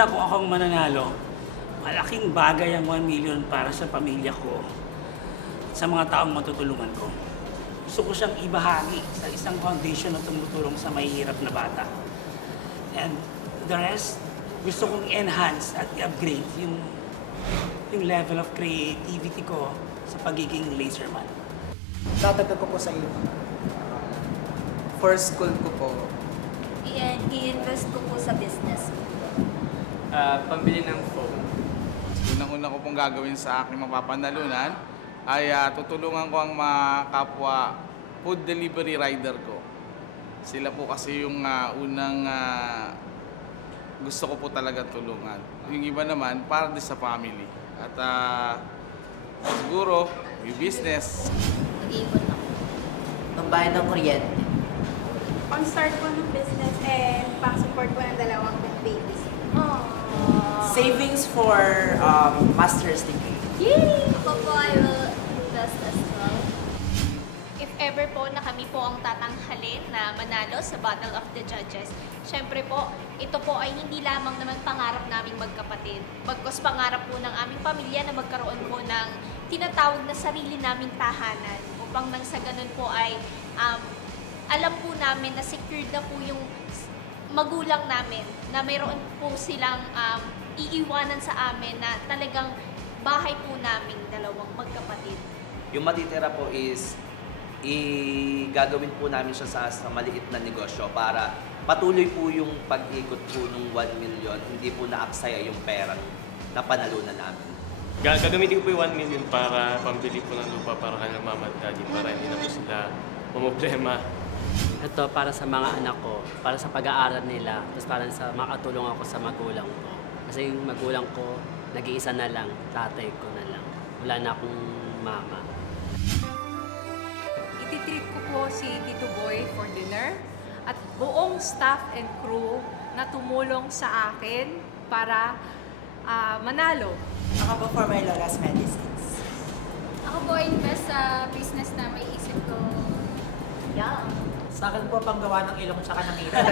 Una, kung akong mananalo, malaking bagay ang 1 million para sa pamilya ko at sa mga taong matutulungan ko. Gusto ko siyang ibahagi sa isang foundation na tumutulong sa mahihirap na bata. And the rest, gusto kong enhance at i-upgrade yung level of creativity ko sa pagiging laserman. Tatagdag ko po sa iyo. For school ko po. I-invest ko po sa business. Pambili ng phone. Unang-una ko pong gagawin sa aking mapapanalunan ay tutulungan ko ang mga kapwa food delivery rider ko. Sila po kasi yung unang gusto ko po talaga tulungan. Yung iba naman, para din sa family. At siguro, may business. Mag-iipon ako. Pambayad ng kuryente. Pang-start ko ng business and pang-support ko ng 2 babies. Savings for master's degree. Yay! Ako po, I will invest as well. If ever po na kami po ang tatanghalin na manalo sa Battle of the Judges, syempre po, ito po ay hindi lamang naman pangarap naming magkapatid. Bagkus pangarap po ng aming pamilya na magkaroon po ng tinatawag na sarili naming tahanan upang nang sa ganun po ay alam po namin na secured na po yung magulang namin na mayroon po silang iiwanan sa amin na talagang bahay po namin dalawang magkapatid. Yung matitira po is gagawin po namin siya sa maliit na negosyo para patuloy po yung pag-ikot po ng 1 million, hindi po naaksaya yung perang na panalunan namin. Gagamitin ko po yung 1 million para pambili po ng lupa para kanilang mama at daddy para hindi na po sila mamroblema. Ito para sa mga anak ko, para sa pag-aaral nila, tapos para sa makatulong ako sa magulang ko. Kasi yung magulang ko, nag-iisa na lang, tatay ko na lang. Wala na akong mama. Ititreat ko po si Tito Boy for dinner at buong staff and crew na tumulong sa akin para manalo. Ako po for my Lola's medicines. Ako po invest sa business na may isip ko. Yeah. Sa akin po panggawa ng ilong tsaka ng ngipin.